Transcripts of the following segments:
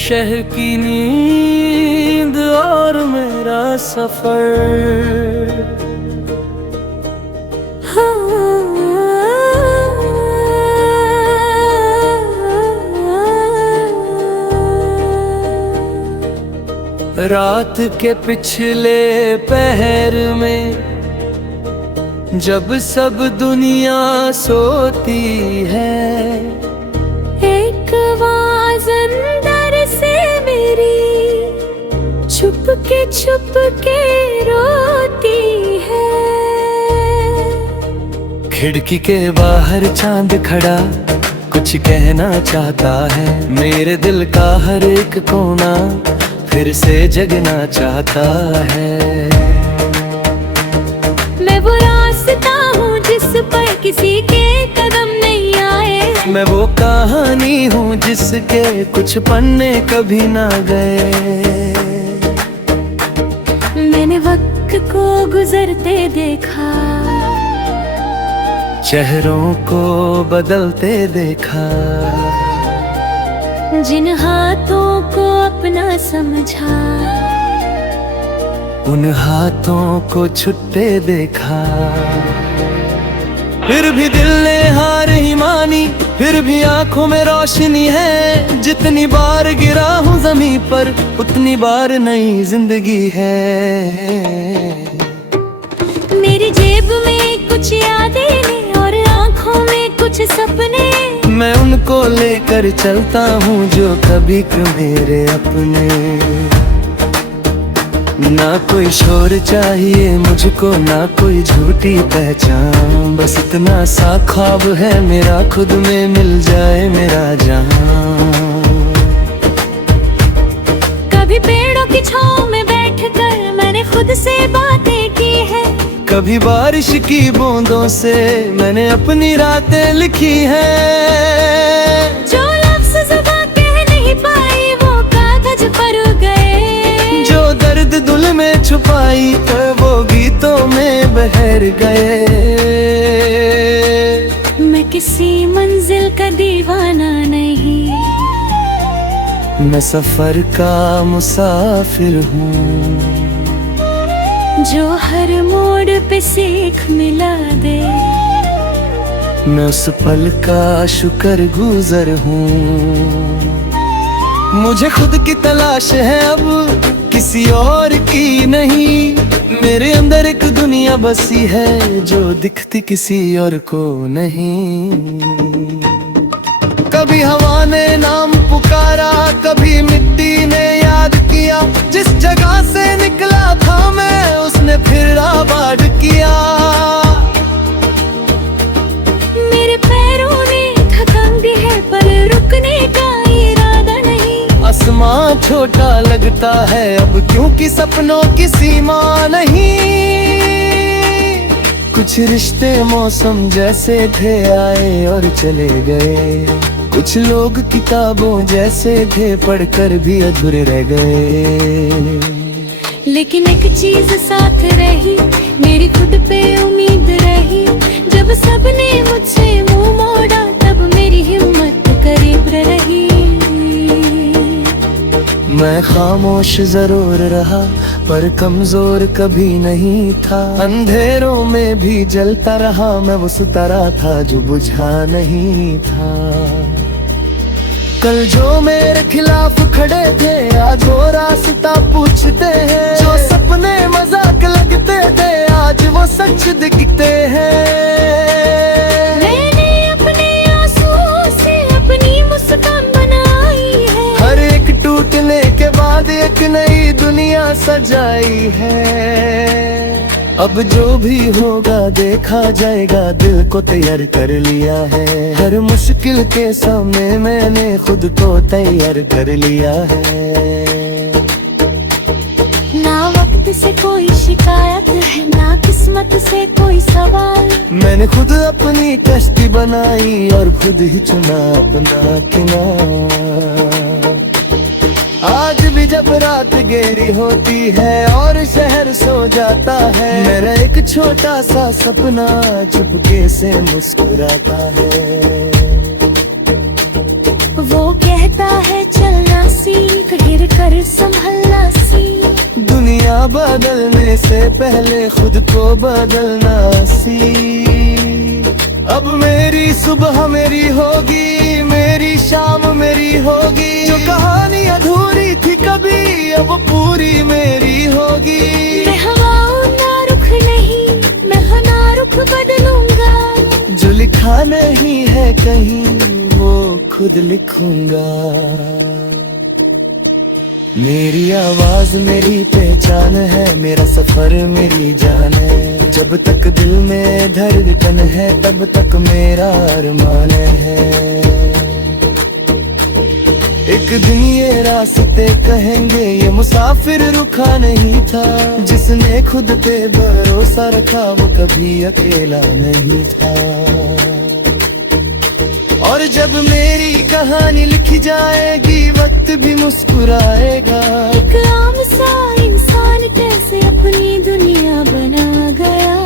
शहर की नींद और मेरा सफर, रात के पिछले पहर में जब सब दुनिया सोती है, एक आवाज अंदर से मेरी छुप के रोती है। खिड़की के बाहर चांद खड़ा कुछ कहना चाहता है, मेरे दिल का हर एक कोना फिर से जगना चाहता है। मैं वो रास्ता हूँ जिस पर किसी के कदम नहीं आए, मैं वो कहानी हूँ जिसके कुछ पन्ने कभी ना गए। मैंने वक्त को गुजरते देखा, चेहरों को बदलते देखा, जिन हाथों को अपना समझा उन हाथों को छुट्टे देखा। फिर भी दिल ने हार ही मानी, फिर भी आंखों में रोशनी है। जितनी बार गिरा हूँ ज़मीं पर उतनी बार नई जिंदगी है। मेरी जेब में कुछ यादें और आंखों में कुछ सपने, मैं उनको लेकर चलता हूँ जो कभी मेरे अपने। ना कोई शोर चाहिए मुझको, ना कोई झूठी पहचान, बस इतना सा ख्वाब है मेरा, खुद में मिल जाए मेरा जान। कभी पेड़ों की छांव में बैठकर मैंने खुद से बातें की है, कभी बारिश की बूंदों से मैंने अपनी रातें लिखी हैं। जो लफ्ज़ ज़ुबां कह नहीं पाई वो कागज पर गए, जो दर्द दिल में छुपाई वो गीतों में बहर गए। मैं किसी मंजिल का दीवाना नहीं, मैं सफर का मुसाफिर हूँ, जो हर मोड़ पे सीख मिला दे। मैं उस पल का शुक्रगुज़ार हूँ। मुझे खुद की तलाश है अब किसी और की नहीं, मेरे अंदर एक दुनिया बसी है जो दिखती किसी और को नहीं। कभी हवा ने नाम पुकारा, कभी मिट्टी ने याद किया, जिस जगह से निकला था मैं उसने फिर आबाद किया। मेरे पैरों ने थकान दी है पर रुकने का इरादा नहीं, आसमां छोटा लगता है अब क्योंकि सपनों की सीमा नहीं। कुछ रिश्ते मौसम जैसे थे, आए और चले गए, कुछ लोग किताबों जैसे थे, पढ़कर भी अधूरे रह गए। लेकिन एक चीज साथ रही, मेरी खुद पे उम्मीद रही, जब सबने मुझसे मुंह मोड़ा तब मेरी हिम्मत करीब रही। मैं खामोश जरूर रहा पर कमजोर कभी नहीं था, अंधेरों में भी जलता रहा, मैं वो सितारा था जो बुझा नहीं था। कल जो मेरे खिलाफ खड़े थे आज वो रास्ता पूछते हैं, जो सपने मजाक लगते थे आज वो सच दिखते हैं। मैंने अपने आंसुओं से अपनी मुस्कान बनाई है, हर एक टूटने के बाद एक नई दुनिया सजाई है। अब जो भी होगा देखा जाएगा, दिल को तैयार कर लिया है, हर मुश्किल के सामने मैंने खुद को तैयार कर लिया है। ना वक्त से कोई शिकायत है, ना किस्मत से कोई सवाल, मैंने खुद अपनी कश्ती बनाई और खुद ही चुना अपना किनारा। आज भी भी जब रात गहरी होती है और शहर सो जाता है, मेरा एक छोटा सा सपना चुपके से मुस्कुराता है। वो कहता है चलना सीख, गिर कर संभलना सीख। दुनिया बदलने से पहले खुद को बदलना सीख। अब मेरी सुबह मेरी होगी, मेरी शाम मेरी होगी। जो कहानी अधूरी थी कभी, अब पूरी मेरी होगी। मैं हवाओं ना रुख नहीं, मैं ना रुख बदलूंगा। जो लिखा नहीं है कहीं, वो खुद लिखूंगा। मेरी आवाज मेरी पहचान है, मेरा सफर मेरी जान है। जब तक दिल में धड़कन है, तब तक मेरा अरमान है। एक दिन ये रास्ते कहेंगे, ये मुसाफिर रुका नहीं था। जिसने खुद पे भरोसा रखा, वो कभी अकेला नहीं था। और जब मेरी कहानी लिखी जाएगी, वक्त भी मुस्कुराएगा। एक आम सा इंसान कैसे अपनी दुनिया बना गया।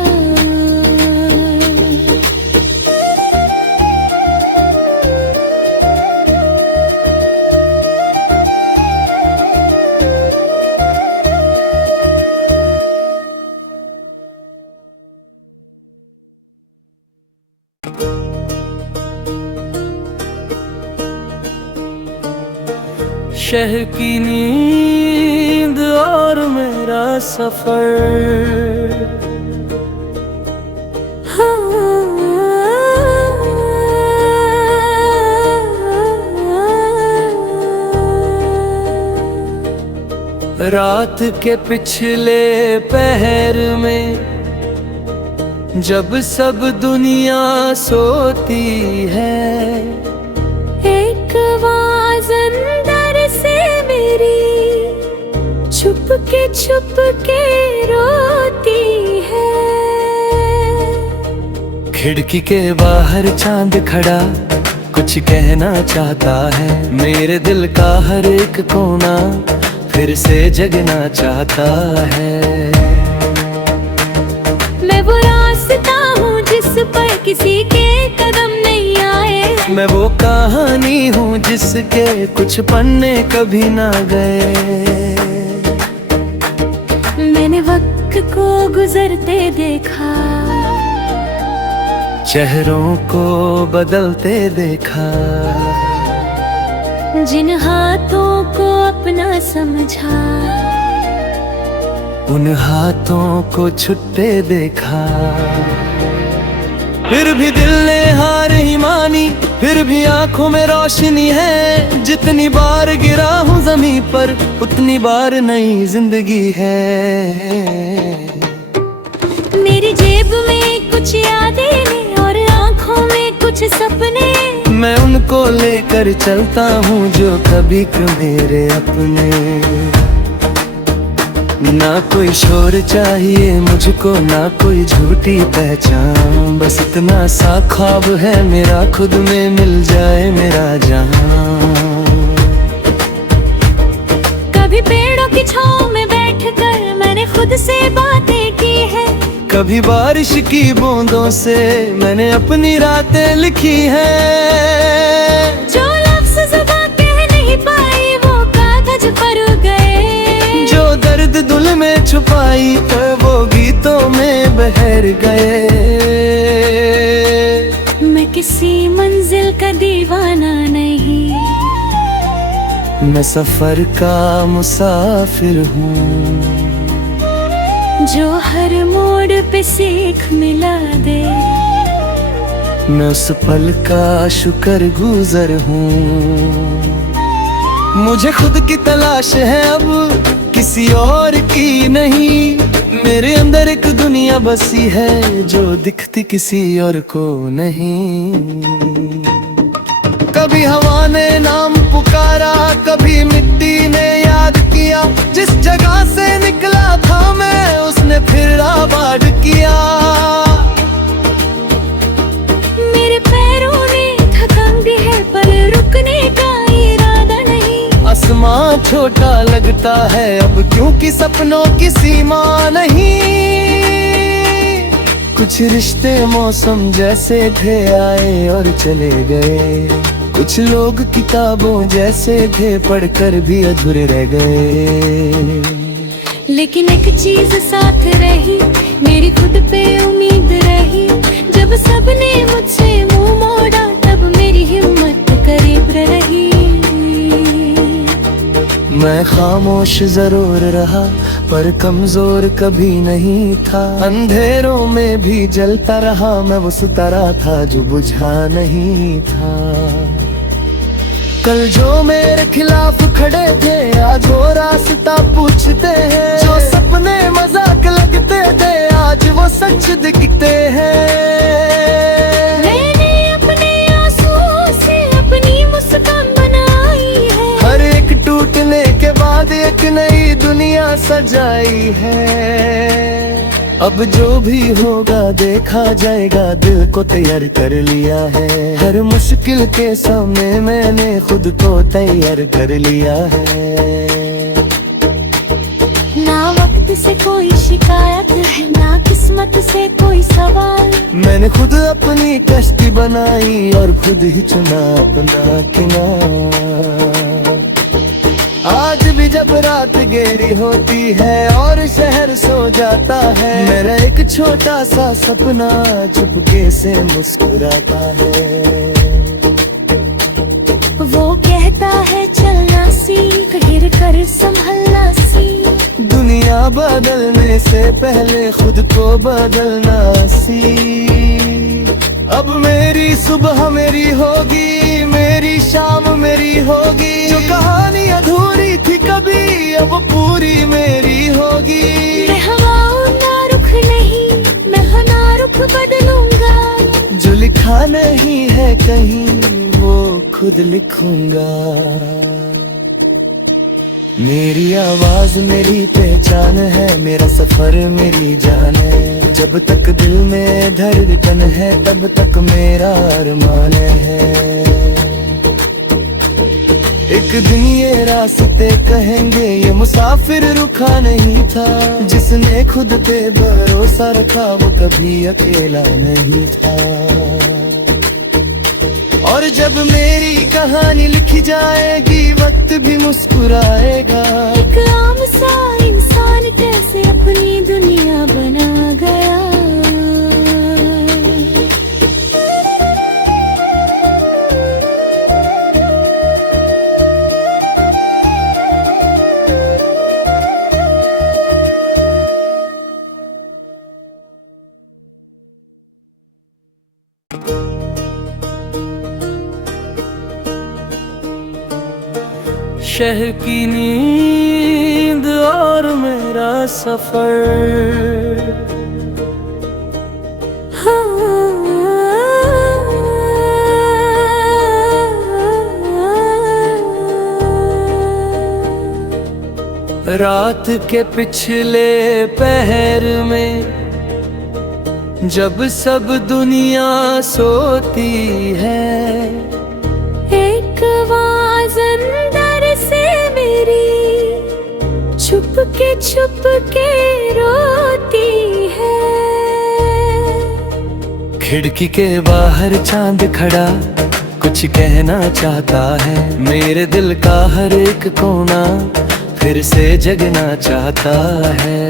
शहर की नींद और मेरा सफर, रात के पिछले पहर में जब सब दुनिया सोती है, एक आवाज अंदर से मेरी छुप के रोती है। खिड़की के बाहर चांद खड़ा कुछ कहना चाहता है। मेरे दिल का हर एक कोना फिर से जगना चाहता है। मैं वो रास्ता हूँ जिस पर किसी के कदम नहीं आए। मैं वो कहानी हूँ जिसके कुछ पन्ने कभी ना गए। मैंने वक्त को गुजरते देखा, चेहरों को बदलते देखा। जिन हाथों को अपना समझा, उन हाथों को छुट्टे देखा। फिर भी दिल ने हार ही मानी, फिर भी आंखों में रोशनी है। जितनी बार गिरा हूँ ज़मीं पर, उतनी बार नई जिंदगी है। मेरी जेब में कुछ यादें और आंखों में कुछ सपने। मैं उनको लेकर चलता हूँ जो कभी मेरे अपने। ना कोई शोर चाहिए मुझको, ना कोई झूठी पहचान। बस इतना सा ख्वाब है मेरा, खुद में मिल जाए मेरा जहां। कभी पेड़ों की छांव में बैठकर मैंने खुद से बातें की है। कभी बारिश की बूंदों से मैंने अपनी रातें लिखी हैं। जो लफ्ज़ ज़ुबां कह नहीं पाई, वो कागज पर गए। जो दर्द दिल में छुपाई, वो गीतों में बहर गए। मैं किसी मंजिल का दीवाना नहीं, मैं सफर का मुसाफिर हूँ। जो हर मोड़ पे सीख मिला दे। मैं उस पल का शुक्रगुज़ार हूँ। मुझे खुद की तलाश है अब, किसी और की नहीं। मेरे अंदर एक दुनिया बसी है, जो दिखती किसी और को नहीं। कभी हवा ने नाम पुकारा, कभी मिट्टी ने याद किया। जिस जगह से निकला था मैं, उसने फिर आबाद किया। मेरे पैरों ने थकान दी है, पर रुकने का इरादा नहीं। आसमां छोटा लगता है अब, क्योंकि सपनों की सीमा नहीं। कुछ रिश्ते मौसम जैसे थे, आए और चले गए। कुछ लोग किताबों जैसे थे, पढ़कर भी अधूरे रह गए। लेकिन एक चीज साथ रही, मेरी खुद पे उम्मीद रही। जब सबने मुझसे मुंह मोड़ा, तब मेरी हिम्मत करीब रही। मैं खामोश जरूर रहा, पर कमजोर कभी नहीं था। अंधेरों में भी जलता रहा, मैं वो सितारा था जो बुझा नहीं था। कल जो मेरे खिलाफ खड़े थे, आज वो रास्ता पूछते हैं। जो सपने मजाक लगते थे, आज वो सच दिखते हैं। मैंने अपने आंसुओं से अपनी मुस्कान बनाई है। हर एक टूटने के बाद एक नई दुनिया सजाई है। अब जो भी होगा देखा जाएगा, दिल को तैयार कर लिया है। हर मुश्किल के सामने मैंने खुद को तैयार कर लिया है। ना वक्त से कोई शिकायत है, ना किस्मत से कोई सवाल। मैंने खुद अपनी कश्ती बनाई और खुद ही चुना अपना किनारा। आज भी जब रात गहरी होती है और शहर सो जाता है, मेरा एक छोटा सा सपना चुपके से मुस्कुराता है। वो कहता है चलना सीख, गिर कर संभलना सीख। दुनिया बदलने से पहले खुद को बदलना सीख। अब मेरी सुबह मेरी होगी, मेरी शाम मेरी होगी। जो कहानी अधूरी थी कभी, अब पूरी मेरी होगी। मैं हवाओं का रुख नहीं, मैं ना रुख बदलूंगा। जो लिखा नहीं है कहीं, वो खुद लिखूंगा। मेरी आवाज मेरी पहचान है, मेरा सफर मेरी जान है। जब तक दिल में धड़कन है, तब तक मेरा अरमान है। एक दिन ये रास्ते कहेंगे, ये मुसाफिर रुका नहीं था। जिसने खुद पे भरोसा रखा, वो कभी अकेला नहीं था। और जब मेरी कहानी लिखी जाएगी, वक्त भी मुस्कुराएगा। एक आम सा इंसान कैसे अपनी दुनिया बना गया। शहर की नींद और मेरा सफर, रात के पिछले पहर में, जब सब दुनिया सोती है। एक आवाज़ अंदर से मेरी छुप के रोती है। खिड़की के बाहर चांद खड़ा कुछ कहना चाहता है। मेरे दिल का हर एक कोना फिर से जगना चाहता है।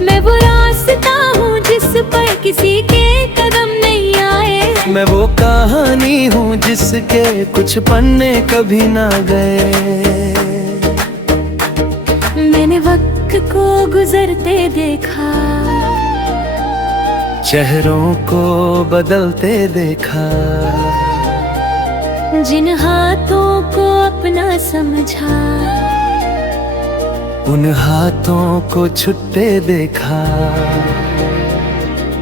मैं वो रास्ता हूँ जिस पर किसी के कदम नहीं आए। मैं वो कहानी हूँ जिसके कुछ पन्ने कभी ना गए। मैंने वक्त को गुजरते देखा, चेहरों को बदलते देखा। जिन हाथों को अपना समझा, उन हाथों को छुट्टे देखा।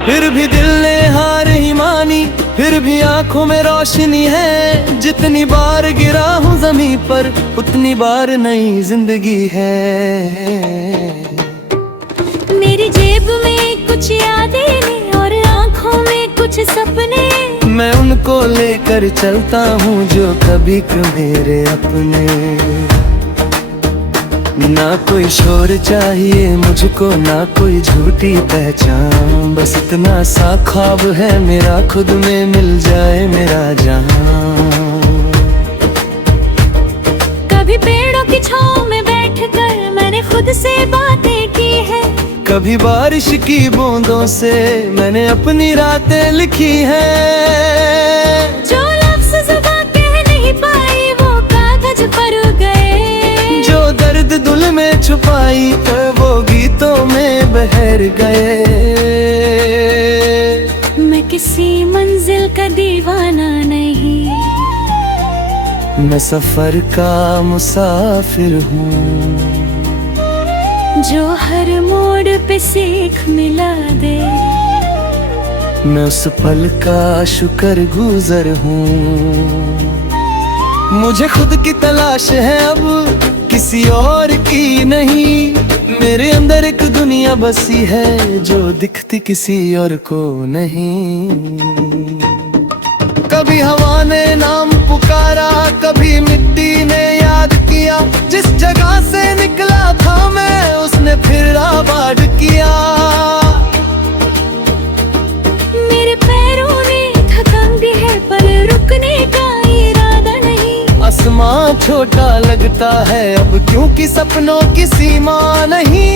फिर भी दिल ने हार ही मानी, फिर भी आंखों में रोशनी है। जितनी बार गिरा हूँ ज़मीं पर, उतनी बार नई जिंदगी है। मेरी जेब में कुछ यादें और आंखों में कुछ सपने। मैं उनको लेकर चलता हूँ जो कभी मेरे अपने। ना कोई शोर चाहिए मुझको, ना कोई झूठी पहचान, बस इतना सा ख्वाब है मेरा, खुद में मिल जाए मेरा जहां। कभी पेड़ों की छांव में बैठकर मैंने खुद से बातें की है, कभी बारिश की बूंदों से मैंने अपनी रातें लिखी हैं। जो लफ्ज़ ज़ुबां कह नहीं पाई वो कागज पर गए, जो दर्द दिल में छुपाई वो गीतों में बहर गए। मैं किसी मंजिल का दीवाना नहीं, मैं सफर का मुसाफिर हूँ, जो हर मोड़ पे सीख मिला दे। मैं उस पल का शुक्रगुज़ार हूँ। मुझे खुद की तलाश है अब, किसी और की नहीं। मेरे अंदर एक दुनिया बसी है जो दिखती किसी और को नहीं। कभी हवा ने नाम पुकारा, कभी मिट्टी ने याद किया, जिस जगह से निकला था मैं उसने फिर आबाद किया। मेरे पैरों ने थकान दी है पर रुकने का इरादा नहीं। आसमां छोटा लगता है अब क्योंकि सपनों की सीमा नहीं।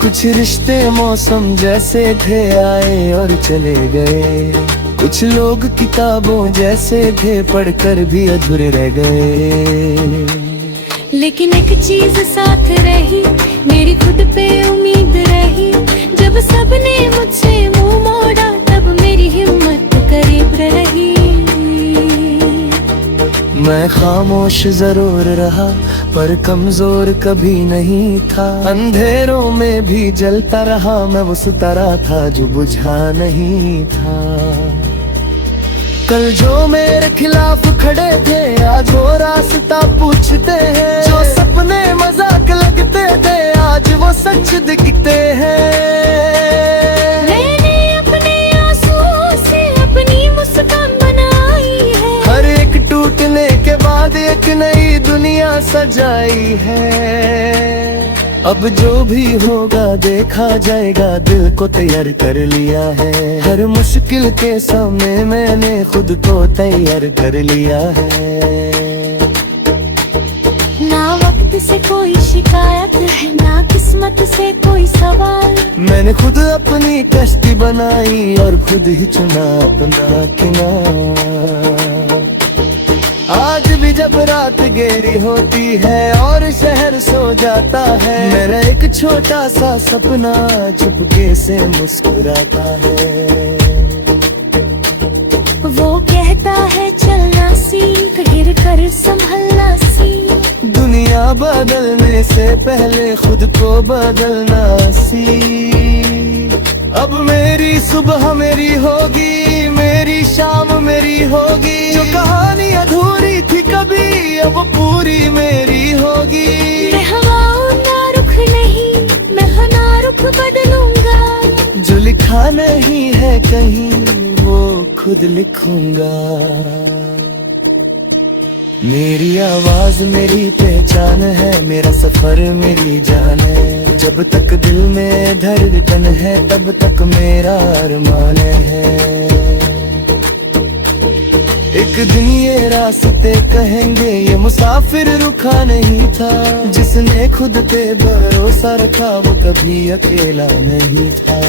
कुछ रिश्ते मौसम जैसे थे, आए और चले गए। कुछ लोग किताबों जैसे थे, पढ़कर भी अधूरे रह गए। लेकिन एक चीज साथ रही, मेरी खुद पे उम्मीद रही। जब सबने मुझसे मुंह मोड़ा तब मेरी हिम्मत करीब रही। मैं खामोश जरूर रहा पर कमजोर कभी नहीं था। अंधेरों में भी जलता रहा मैं, वो सितारा था जो बुझा नहीं था। कल जो मेरे खिलाफ खड़े थे आज वो रास्ता पूछते हैं। जो सपने मजाक लगते थे आज वो सच दिखते हैं। मैंने अपने आंसुओं से अपनी मुस्कान बनाई है। हर एक टूटने के बाद एक नई दुनिया सजाई है। अब जो भी होगा देखा जाएगा, दिल को तैयार कर लिया है। हर मुश्किल के सामने मैंने खुद को तैयार कर लिया है। ना वक्त से कोई शिकायत है, ना किस्मत से कोई सवाल। मैंने खुद अपनी कश्ती बनाई और खुद ही चुना अपना किनारा। आज भी जब रात गहरी होती है और शहर सो जाता है, मेरा एक छोटा सा सपना चुपके से मुस्कुराता है। वो कहता है चलना सीख, गिर कर संभलना सीख। दुनिया बदलने से पहले खुद को बदलना सीख। अब मेरी सुबह मेरी होगी, मेरी शाम मेरी होगी। जो कहानी अधूरी थी कभी अब पूरी मेरी होगी। मैं हवाओं ना रुख नहीं, मैं ना रुख बदलूंगा। जो लिखा नहीं है कहीं वो खुद लिखूंगा। मेरी आवाज मेरी पहचान है, मेरा सफर मेरी जान है। जब तक दिल में धड़कन है तब तक मेरा अरमान है। एक दिन ये रास्ते कहेंगे ये मुसाफिर रुका नहीं था। जिसने खुद पे भरोसा रखा वो कभी अकेला नहीं था।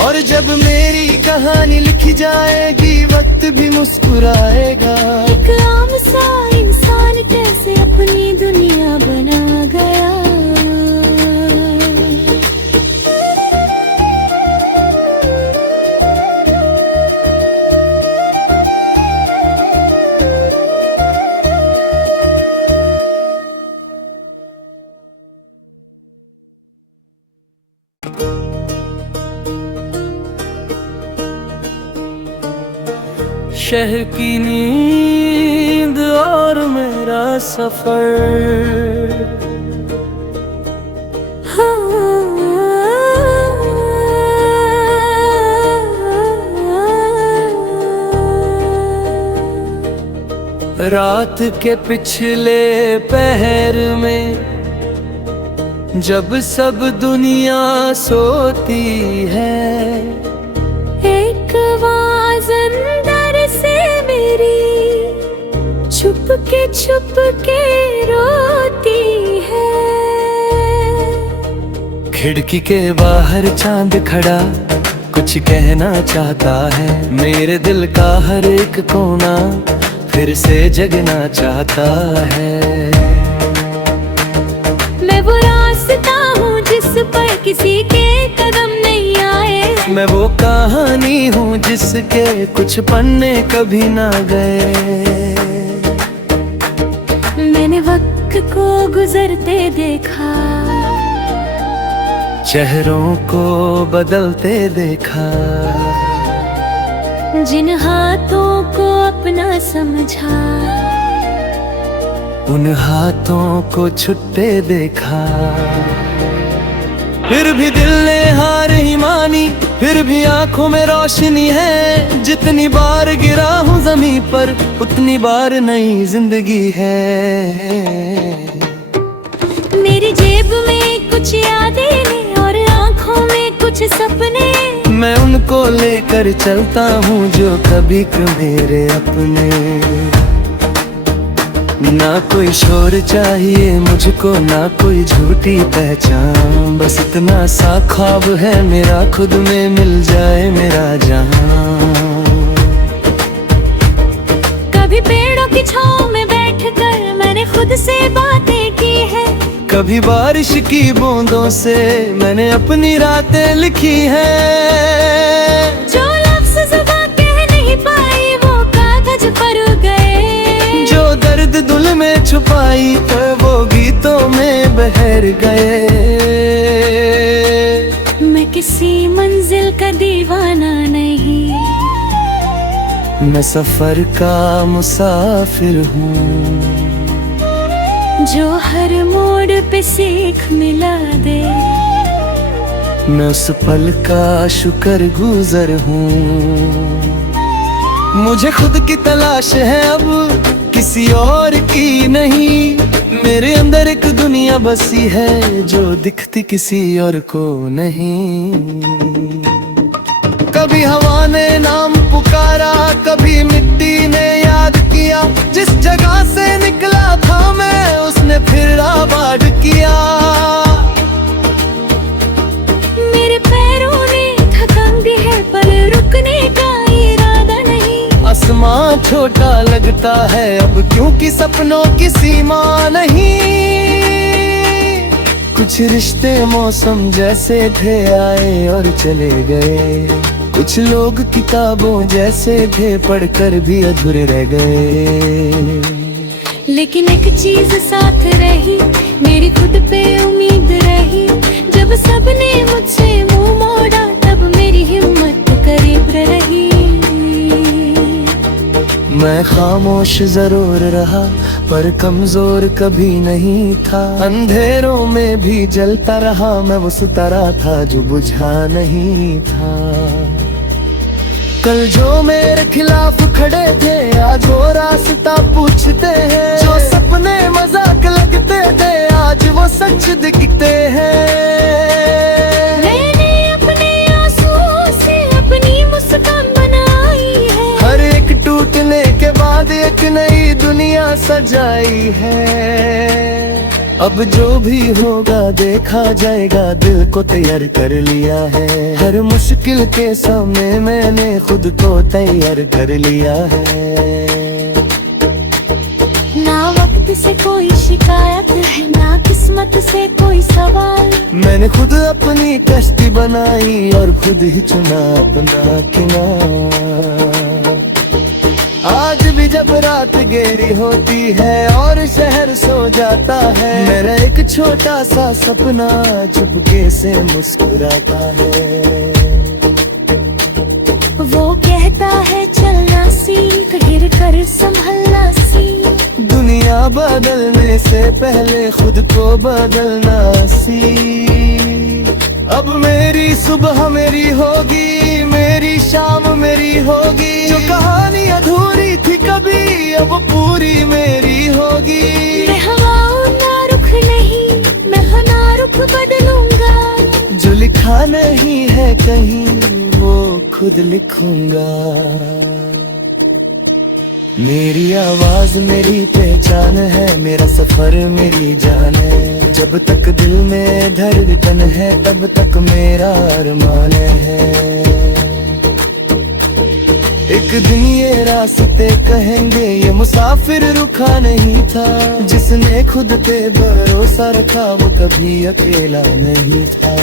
और जब मेरी कहानी लिखी जाएगी वक्त भी मुस्कुराएगा। एक आम सा इंसान कैसे अपनी दुनिया बना गया। शहर की नींद और मेरा सफर, रात के पिछले पहर में जब सब दुनिया सोती है, एक आवाज़ अंदर से मेरी छुप के रोती है। खिड़की के बाहर चांद खड़ा कुछ कहना चाहता है, मेरे दिल का हर एक कोना फिर से जगना चाहता है। मैं वो रास्ता हूँ जिस पर किसी के कदम नहीं आए, मैं वो कहानी हूँ जिसके कुछ पन्ने कभी ना गए। मैंने वक्त को गुजरते देखा, चेहरों को बदलते देखा, जिन हाथों को अपना समझा उन हाथों को छुट्टे देखा। फिर भी दिल ने हार ही मानी, फिर भी आंखों में रोशनी है। जितनी बार गिरा हूँ ज़मीं पर उतनी बार नई जिंदगी है। मेरी जेब में कुछ यादें ने और आंखों में कुछ सपने, मैं उनको लेकर चलता हूँ जो कभी मेरे अपने। ना कोई शोर चाहिए मुझको, ना कोई झूठी पहचान, बस इतना सा ख्वाब है मेरा, खुद में मिल जाए मेरा जहां। कभी पेड़ों की छांव में बैठकर मैंने खुद से बातें की है, कभी बारिश की बूंदों से मैंने अपनी रातें लिखी हैं। जो लफ्ज़ ज़ुबां कह नहीं पाई वो कागज पर गए, जो दर्द दिल में छुपाई वो गीतों में बहर गए। मैं किसी मंजिल का दीवाना नहीं, मैं सफर का मुसाफिर हूँ, जो हर मोड़ पे सीख मिला दे। मैं उस पल का शुक्रगुज़ार हूँ। मुझे खुद की तलाश है अब किसी और की नहीं, मेरे अंदर एक दुनिया बसी है जो दिखती किसी और को नहीं। कभी हवा ने नाम पुकारा, कभी मिट्टी ने याद किया, जिस जगह से निकला था मैं उसने फिर आबाद किया। मेरे पैरों ने थकान दी है पर रुकने का इरादा नहीं, आसमां छोटा लगता है अब क्योंकि सपनों की सीमा नहीं। कुछ रिश्ते मौसम जैसे थे, आए और चले गए, कुछ लोग किताबों जैसे थे, पढ़कर भी अधूरे रह गए। लेकिन एक चीज साथ रही, मेरी खुद पे उम्मीद रही, जब सबने मुझसे मुंह मोड़ा तब मेरी हिम्मत करीब रही। मैं खामोश जरूर रहा पर कमजोर कभी नहीं था, अंधेरों में भी जलता रहा मैं, वो सितारा था जो बुझा नहीं था। कल जो मेरे खिलाफ खड़े थे आज वो रास्ता पूछते हैं, जो सपने मजाक लगते थे आज वो सच दिखते हैं। मैंने अपने आंसुओं से अपनी मुस्कान बनाई है, हर एक टूटने के बाद एक नई दुनिया सजाई है। अब जो भी होगा देखा जाएगा, दिल को तैयार कर लिया है, हर मुश्किल के सामने मैंने खुद को तैयार कर लिया है। ना वक्त से कोई शिकायत है, ना किस्मत से कोई सवाल, मैंने खुद अपनी कश्ती बनाई और खुद ही चुना अपना किनारा। आज भी जब रात गहरी होती है और शहर सो जाता है, मेरा एक छोटा सा सपना चुपके से मुस्कुराता है। वो कहता है चलना सीख, गिर कर संभलना सीख, दुनिया बदलने से पहले खुद को बदलना सीख। अब मेरी सुबह मेरी होगी, मेरी शाम मेरी होगी, जो कहानी अधूरी थी कभी अब पूरी मेरी होगी। मैं हवाओं ना रुख नहीं, मैं ना रुख बदलूंगा। जो लिखा नहीं है कहीं वो खुद लिखूंगा। मेरी आवाज मेरी पहचान है, मेरा सफर मेरी जान है। जब तक दिल में धड़कन है तब तक मेरा अरमान है। एक दिन ये रास्ते कहेंगे ये मुसाफिर रुका नहीं था। जिसने खुद पे भरोसा रखा वो कभी अकेला नहीं था।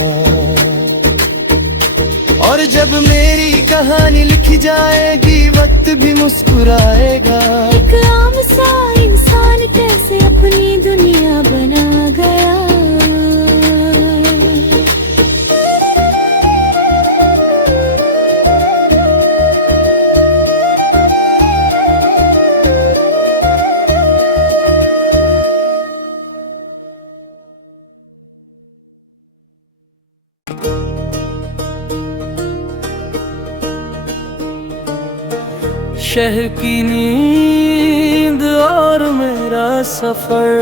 और जब मेरी कहानी लिखी जाएगी वक्त भी मुस्कुराएगा। एक आम सा इंसान कैसे अपनी दुनिया बना गया। शहर की नींद और मेरा सफर।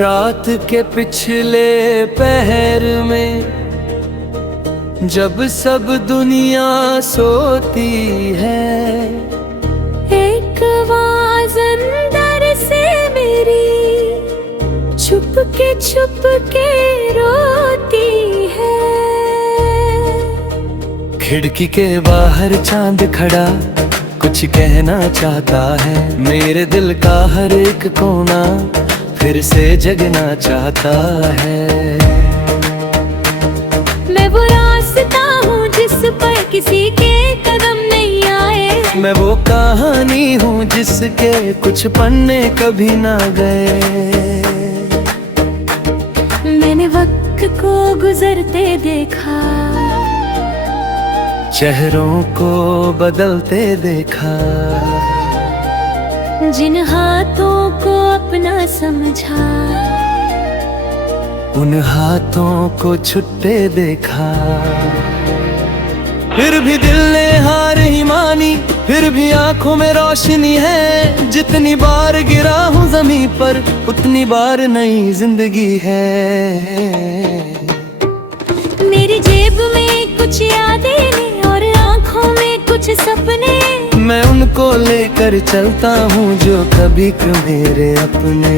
रात के पिछले पहर में जब सब दुनिया सोती है, एक आवाज अंदर से मेरी छुप के रोती है। खिड़की के बाहर चांद खड़ा कुछ कहना चाहता है। मेरे दिल का हर एक कोना फिर से जगना चाहता है। मैं वो रास्ता हूँ जिस पर किसी के कदम नहीं आए। मैं वो कहानी हूँ जिसके कुछ पन्ने कभी ना गए। मैंने वक्त को गुजरते देखा, चेहरों को बदलते देखा। जिन हाथों को अपना समझा, उन हाथों को छुट्टे देखा। फिर भी दिल ने हार ही मानी, फिर भी आंखों में रोशनी है। जितनी बार गिरा हूँ ज़मीं पर उतनी बार नई जिंदगी है। मेरी जेब में कुछ यादें ने और आंखों में कुछ सपने। मैं उनको लेकर चलता हूँ जो कभी मेरे अपने।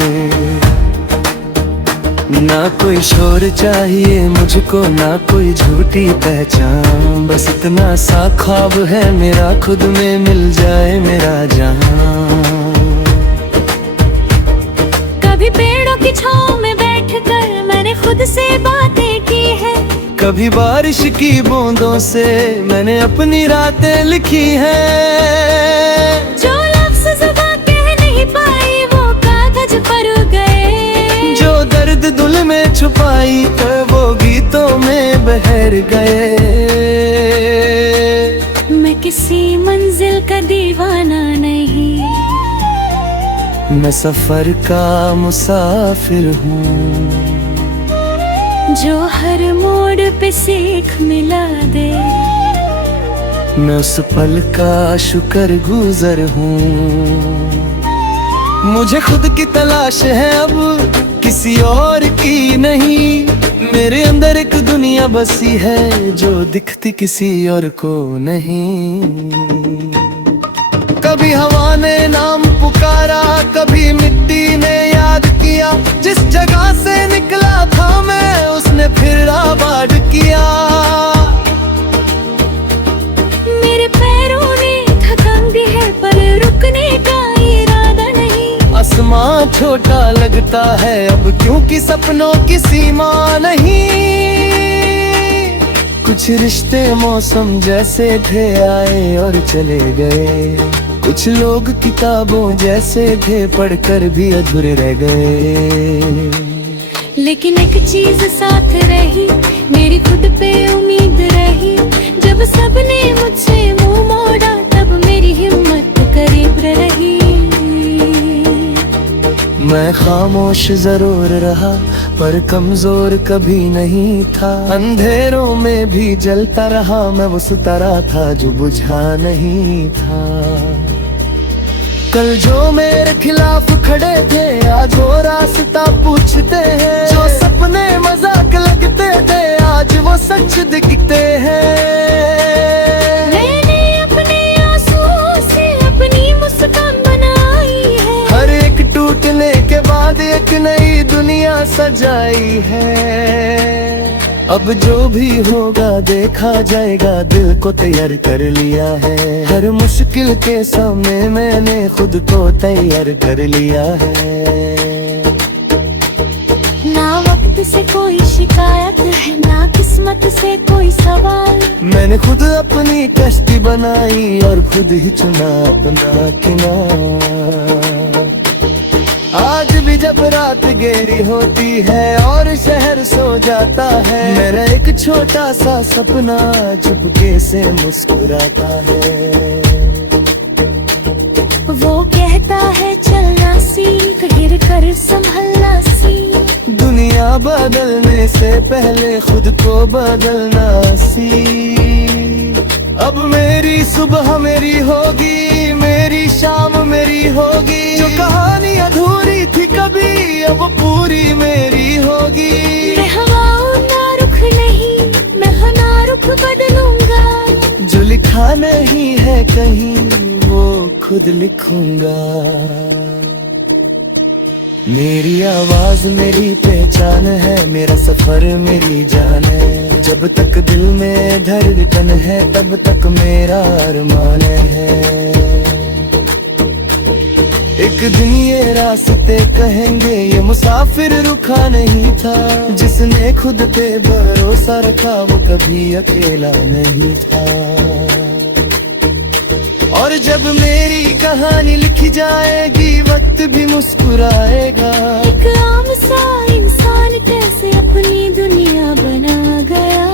ना कोई शोर चाहिए मुझको, ना कोई झूठी पहचान। बस इतना सा ख्वाब है मेरा, खुद में मिल जाए मेरा जहां। कभी पेड़ों की छांव में बैठकर मैंने खुद से बातें की है। कभी बारिश की बूंदों से मैंने अपनी रातें लिखी हैं। जो लफ्ज़ ज़ुबां कह नहीं पाई वो कागज पर गए। जो दर्द दिल में छुपाई वो गीतों में बहर गए। मैं किसी मंजिल का दीवाना नहीं, मैं सफर का मुसाफिर हूँ जो हर मोड़ पे सीख मिला दे। मैं उस पल का शुक्रगुज़ार हूँ। मुझे खुद की तलाश है अब किसी और की नहीं। मेरे अंदर एक दुनिया बसी है जो दिखती किसी और को नहीं। कभी हवा ने नाम पुकारा, कभी मिट्टी ने याद किया। जिस जगह से निकला था मैं उसने फिर आबाद किया। मेरे पैरों ने थकान दी है पर रुकने का इरादा नहीं। आसमां छोटा लगता है अब क्योंकि सपनों की सीमा नहीं। कुछ रिश्ते मौसम जैसे थे, आए और चले गए। कुछ लोग किताबों जैसे थे, पढ़कर भी अधूरे रह गए। लेकिन एक चीज साथ रही, मेरी खुद पे उम्मीद रही। जब सबने मुझसे मुंह मोड़ा तब मेरी हिम्मत करीब रही। मैं खामोश जरूर रहा पर कमजोर कभी नहीं था। अंधेरों में भी जलता रहा मैं, वो सितारा था जो बुझा नहीं था। कल जो मेरे खिलाफ खड़े थे आज वो रास्ता पूछते हैं। जो सपने मजाक लगते थे आज वो सच दिखते हैं। मैंने अपने आंसुओं से अपनी मुस्कान बनाई है। हर एक टूटने के बाद एक नई दुनिया सजाई है। अब जो भी होगा देखा जाएगा, दिल को तैयार कर लिया है। हर मुश्किल के सामने मैंने खुद को तैयार कर लिया है। ना वक्त से कोई शिकायत है, ना किस्मत से कोई सवाल। मैंने खुद अपनी कश्ती बनाई और खुद ही चुना अपना किनारा। आज भी जब रात गहरी होती है और शहर सो जाता है, मेरा एक छोटा सा सपना चुपके से मुस्कुराता है। वो कहता है चलना सीख, गिर कर संभलना सीख। दुनिया बदलने से पहले खुद को बदलना सीख। अब मेरी सुबह मेरी होगी, मेरी शाम मेरी होगी। जो कहानी अधूरी थी कभी अब पूरी मेरी होगी। मैं हवाओं ना रुख नहीं, मैं ना रुख बदलूंगा। जो लिखा नहीं है कहीं वो खुद लिखूंगा। मेरी आवाज मेरी पहचान है, मेरा सफर मेरी जान है। जब तक दिल में धड़कन है तब तक मेरा अरमान है। एक दिन ये रास्ते कहेंगे ये मुसाफिर रुका नहीं था। जिसने खुद पे भरोसा रखा वो कभी अकेला नहीं था। और जब मेरी कहानी लिखी जाएगी वक्त भी मुस्कुराएगा। एक आम सा इंसान कैसे अपनी दुनिया बना गया।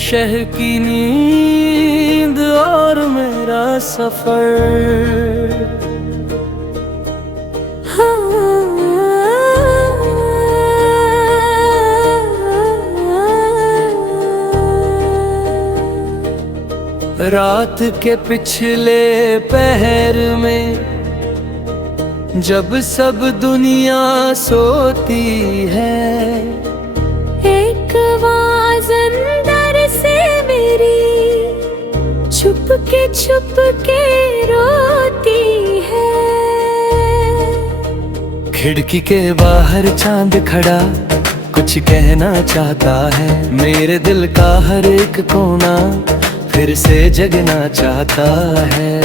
शहर की नींद और मेरा सफर। रात के पिछले पहर में जब सब दुनिया सोती है, एक आवाज़ अंदर से मेरी छुप के रोती है। खिड़की के बाहर चांद खड़ा कुछ कहना चाहता है। मेरे दिल का हर एक कोना फिर से जगना चाहता है।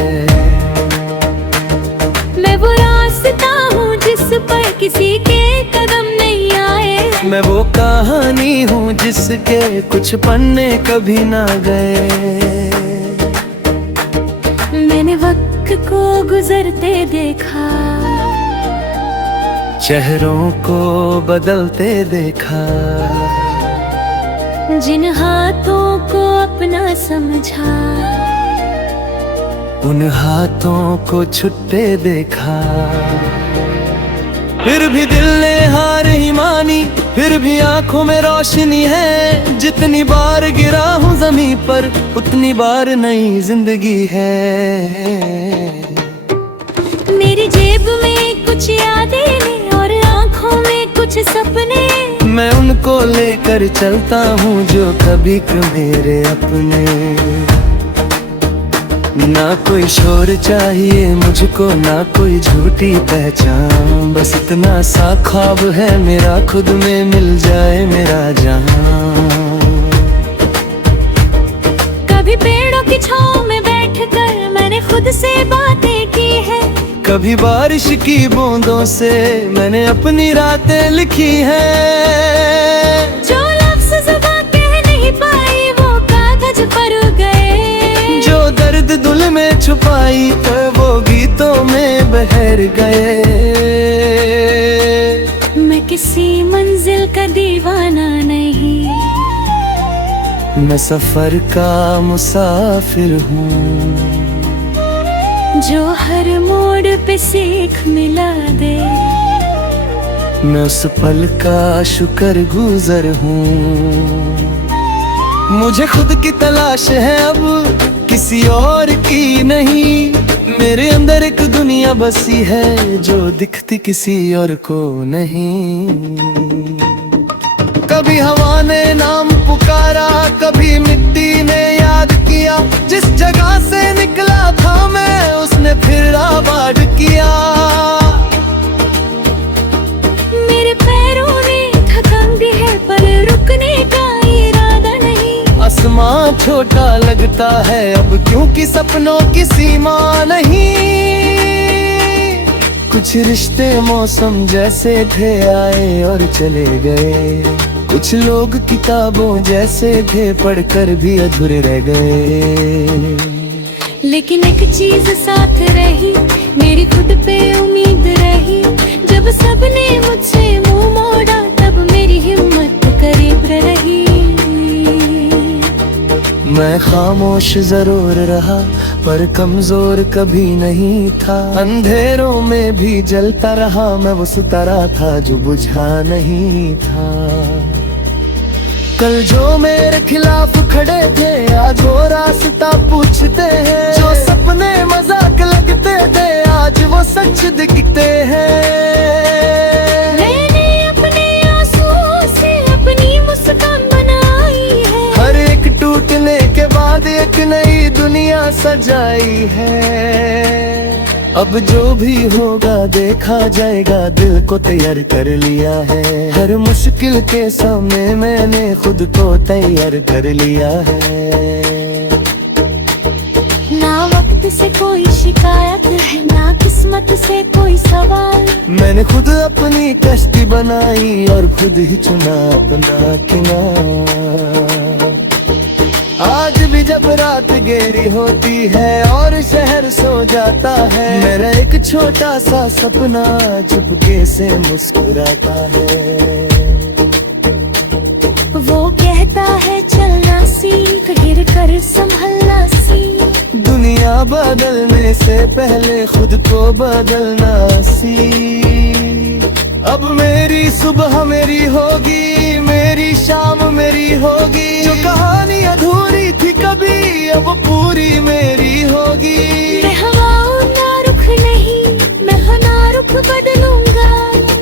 मैं वो रास्ता हूँ जिस पर किसी के कदम नहीं आए। मैं वो कहानी हूँ जिसके कुछ पन्ने कभी ना गए। मैंने वक्त को गुजरते देखा, चेहरों को बदलते देखा। जिन हाथों को अपना समझा, उन हाथों को छुट्टे देखा। फिर भी दिल ने हार ही मानी, फिर भी आंखों में रोशनी है। जितनी बार गिरा हूँ ज़मीं पर उतनी बार नई जिंदगी है। मेरी जेब में कुछ यादें ने और आंखों में कुछ सपने। मैं उनको लेकर चलता हूँ जो कभी मेरे अपने। ना कोई शोर चाहिए मुझको, ना कोई झूठी पहचान। बस इतना सा ख्वाब है मेरा, खुद में मिल जाए मेरा जहां। कभी पेड़ों की छांव में बैठकर मैंने खुद से बातें की है। कभी बारिश की बूंदों से मैंने अपनी रातें लिखी हैं। जो लफ्ज़ ज़ुबां कह नहीं पाई वो कागज पर कर गए। मैं किसी मंजिल का दीवाना नहीं, मैं सफर का मुसाफिर हूँ, जो हर मोड़ पे सीख मिला दे। मैं उस पल का शुक्रगुज़ार हूँ। मुझे खुद की तलाश है अब, किसी और की नहीं। मेरे अंदर एक दुनिया बसी है, जो दिखती किसी और को नहीं। कभी हवा ने नाम पुकारा, कभी मिट्टी ने याद किया। जिस जगह से निकला था मैं, उसने फिर आबाद किया। मेरे पैरों ने थकान दी है, पर रुकने का इरादा नहीं। आसमां छोटा लगता है अब, क्योंकि सपनों की सीमा नहीं। कुछ रिश्ते मौसम जैसे थे, आए और चले गए। कुछ लोग किताबों जैसे थे, पढ़कर भी अधूरे रह गए। लेकिन एक चीज साथ रही, मेरी खुद पे उम्मीद रही। जब सबने मुझसे मुंह मोड़ा, तब मेरी हिम्मत करीब रही। मैं खामोश जरूर रहा, पर कमजोर कभी नहीं था। अंधेरों में भी जलता रहा, मैं वो सितारा था जो बुझा नहीं था। कल जो मेरे खिलाफ खड़े थे, आज वो रास्ता पूछते हैं। जो सपने मजाक लगते थे, आज वो सच दिखते हैं। मैंने अपने आंसुओं से अपनी मुस्कान बनाई है। हर एक टूटने के बाद एक नई दुनिया सजाई है। अब जो भी होगा देखा जाएगा, दिल को तैयार कर लिया है। हर मुश्किल के सामने मैंने खुद को तैयार कर लिया है। ना वक्त से कोई शिकायत है, ना किस्मत से कोई सवाल। मैंने खुद अपनी कश्ती बनाई और खुद ही चुना अपना किनारा। आज भी जब रात गहरी होती है और शहर सो जाता है, मेरा एक छोटा सा सपना चुपके से मुस्कुराता है। वो कहता है चलना सीख, गिर कर संभलना सीख। दुनिया बदलने से पहले खुद को बदलना सीख। अब मेरी सुबह मेरी होगी, मेरी शाम मेरी होगी। जो कहानी अधूरी थी कभी, अब पूरी मेरी होगी। मैं हवाओं ना रुख नहीं, मैं ना रुख बदलूंगा।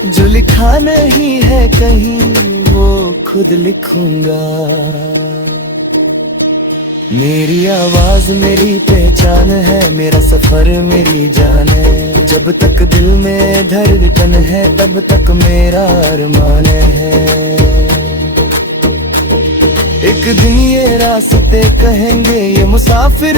जो लिखा नहीं है कहीं, वो खुद लिखूंगा। मेरी आवाज मेरी पहचान है, मेरा सफर मेरी जान है। जब तक दिल में धड़कन है, तब तक मेरा अरमान है। एक दिन ये रास्ते कहेंगे, ये मुसाफिर